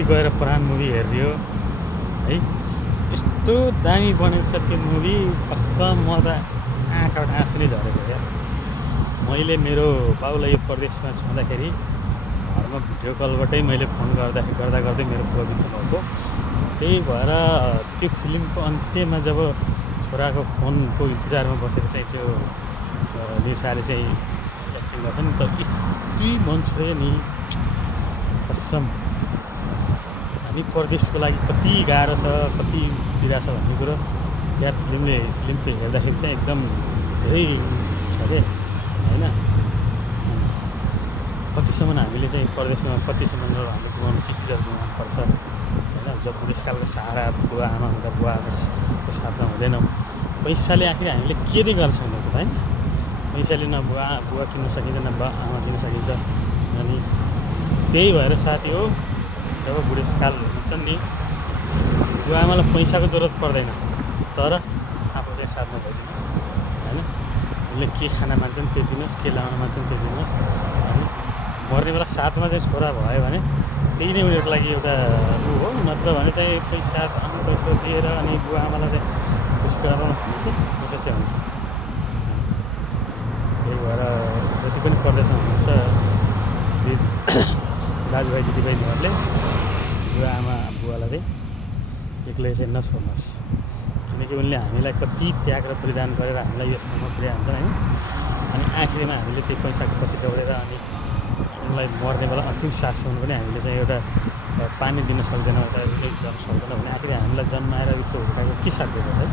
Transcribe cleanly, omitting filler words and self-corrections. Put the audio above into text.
अस्ति गएर प्राण मुभी हेरिदियो है। यस्तो दामी बनेको छ त्यो मुभी, कसम म त आँखाबाट आँसु नै झरेको क्या। मैले मेरो बाउलाई यो परदेशमा छँदाखेरि घरमा भिडियो कलबाटै मैले फोन गर्दै मेरो बुवा बित्नु भएको। त्यही भएर त्यो फिल्मको अन्त्यमा जब छोराको फोनको इन्तजारमा बसेर चाहिँ त्यो निशाले चाहिँ एक्टिङ गर्छ नि त, यति मन छोयो नि कसम। हामी परदेशको लागि कति गाह्रो छ, कति पीडा छ भन्ने कुरो त्यहाँ फिल्म त हेर्दाखेरि चाहिँ एकदम धेरै छ क्या होइन। कतिसम्म हामीले चाहिँ परदेशमा कतिसम्म हामीले गुमाउनु के चिजहरू गुमाउनुपर्छ होइन। जब बुढेसकालको सहारा बुवा आमा हुँदा बुवाको साथमा हुँदैनौँ, पैसाले आखिर हामीले के नै गर्न सक्दैछ होइन। पैसाले न बुवा किन्न सकिन्छ, न आमा किन्न सकिन्छ। अनि त्यही भएर साथी हो, जब बुढेसकाल हुन्छन् नि, बुवा आमालाई पैसाको जरुरत पर्दैन, तर आफू चाहिँ साथमा भइदिनुहोस् होइन। उसले के खाना मान्छन् त्यो दिनुहोस्, के लाउन मान्छन् त्यो दिनुहोस् होइन। मर्ने बेला साथमा चाहिँ छोरा भयो भने त्यही नै उनीहरूको लागि एउटा ऊ हो। नत्र भने चाहिँ पैसा दिएर अनि बुवा आमालाई चाहिँ खुसी गराउनु भन्ने चाहिँ उसो चाहिँ हुन्छ। त्यही भएर जति पनि परदेशमा हुनुहुन्छ दाजुभाइ दिदीबहिनीहरूले बुवा आमा बुवालाई चाहिँ एक्लै चाहिँ नछोड्नुहोस्, किनकि उनले हामीलाई कति त्याग र बलिदान गरेर हामीलाई यो ठाउँमा पुर्याए हुन्छन् होइन। अनि आखिरमा हामीले त्यो पैसाको पछि दौडेर अनि उनलाई मर्ने बेला अन्तिम साससम्म पनि हामीले चाहिँ एउटा पानी दिन सक्दैनौँ, एउटा उयो गर्न सक्दैनौँ भने आखिर हामीलाई जन्माएर यस्तो हुर्काएको के साध्य गर्छ है।